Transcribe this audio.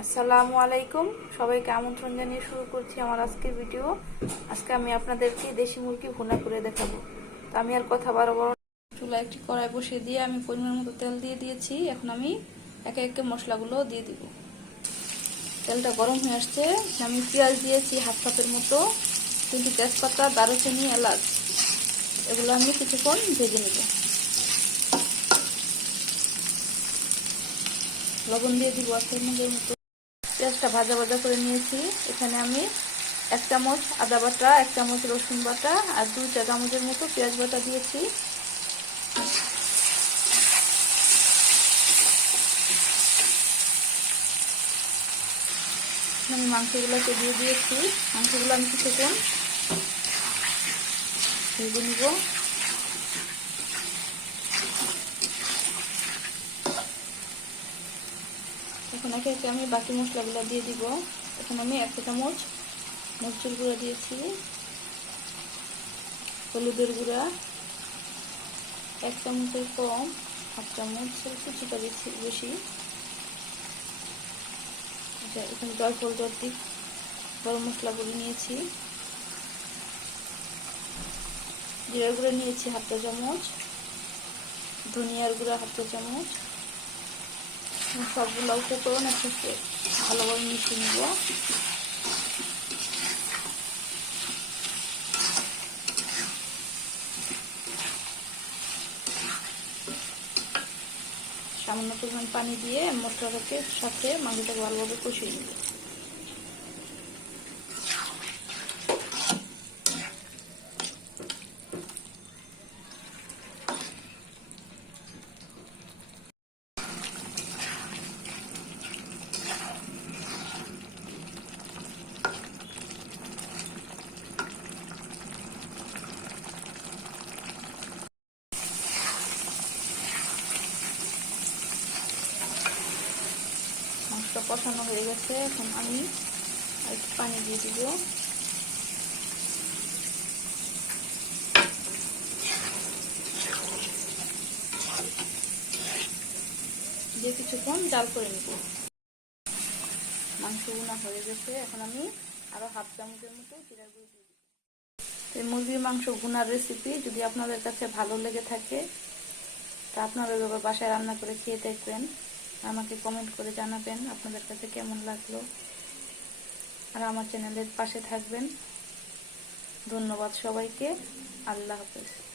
আসসালামু আলাইকুম। সবাইকে আমন্ত্রণ জানিয়ে শুরু করছি আমার আজকের ভিডিও। আজকে আমি আপনাদেরকে দেশি মুরগি ভুনা করে দেখাবো। তো আমি আর কথা বারো বড় চুলা একটি কড়াই বসিয়ে দিয়ে আমি পরিমাণ মতো তেল দিয়ে দিয়েছি। এখন আমি একে একে মশলাগুলো দিয়ে দিব। তেলটা গরম হয়ে আসছে। আমি পেঁয়াজ দিয়েছি হাফ কাপের মতো কিন্তু তেজপাতা, দারুচিনি, এলাচ। এগুলো আমি কিছুক্ষণ ভেজে নেব। লবণ দিয়ে দিব আস্তের মতো। পেঁয়াজটা ভাজা ভাজা করে নিয়েছি। এখানে আমি এক চামচ আদা বাটা, এক চামচ রসুন বাটা আর দুই চা চামচের মতো পেঁয়াজ বাটা দিয়েছি। আমি মাংসগুলোকে দিয়ে দিয়েছি। মাংসগুলো আমি কিছুক্ষণ ভেজে নিব। এখন একে একে আমি বাকি মশলাগুলো দিয়ে দিব। এখন আমি এক চামচ মরচুর গুঁড়া দিয়েছি, হলুদের গুঁড়া, এক চামচের কম, হাফ চামচ কিছুটা বেশি বেশি। আচ্ছা এখানে জয়ফল জর্দিক গরম মশলা নিয়েছি। জিরা গুঁড়ো নিয়েছি হাফ চা চামচ, ধনিয়ার গুঁড়া হাফ চা চামচ। সবগুলো উপকরণ একসাথে ভালোভাবে মিশিয়ে নিব। সামান্য পরিমাণ পানি দিয়ে মশলাটাকে সাথে মাংসটাকে ভালোভাবে কষিয়ে নিব। মাংসটা কষানো হয়ে গেছে, এখন আমি একটু পানি দিয়ে দিব। দিয়ে কিছুক্ষণ জাল করে নিব। মাংস গুনা হয়ে গেছে, এখন আমি আরও হাফ চামচের মতো জিরা দিয়ে এই মুরগির মাংস গুনার রেসিপি যদি আপনাদের কাছে ভালো লেগে থাকে, তা আপনারা বাসায় রান্না করে খেয়ে দেখবেন। আমাকে কমেন্ট করে জানাবেন আপনাদের কাছে কেমন লাগল। আর আমার চ্যানেলের পাশে থাকবেন। ধন্যবাদ সবাইকে। আল্লাহ হাফেজ।